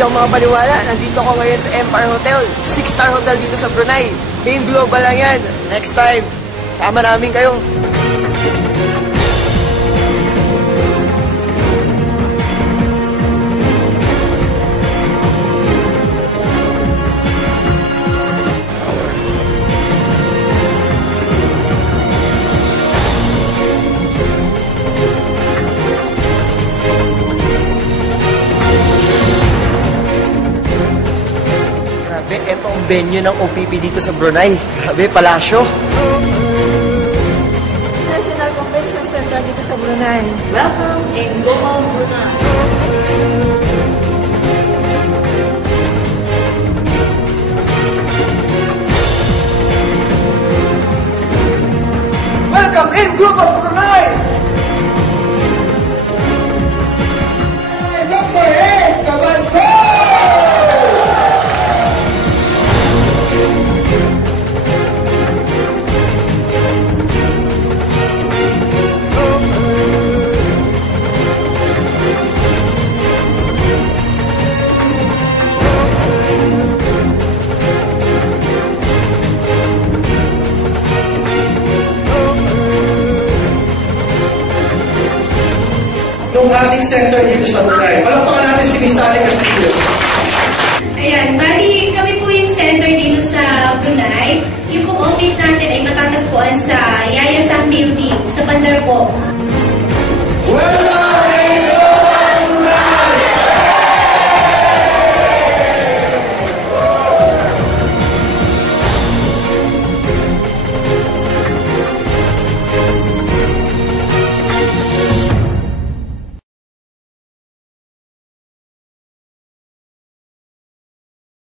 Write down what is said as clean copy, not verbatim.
Hindi ako makapaniwala. Nandito ako ngayon sa Empire Hotel. 6-star hotel dito sa Brunei. Main global lang yan. Next time, sama namin kayo. Grabe, eto ang venue ng OPP dito sa Brunei. Grabe, palasyo. National Convention Center dito sa Brunei. Welcome in Global Brunei. Welcome in Global Brunei! Number 8, come on, go! Yung ating center dito sa Brunei. Palakpakan natin si Miss Sally Castillo. Ayan, bali kami po yung center dito sa Brunei. Yung pong office natin ay matatagpuan sa Yayasan Building sa Bandar po. Welcome!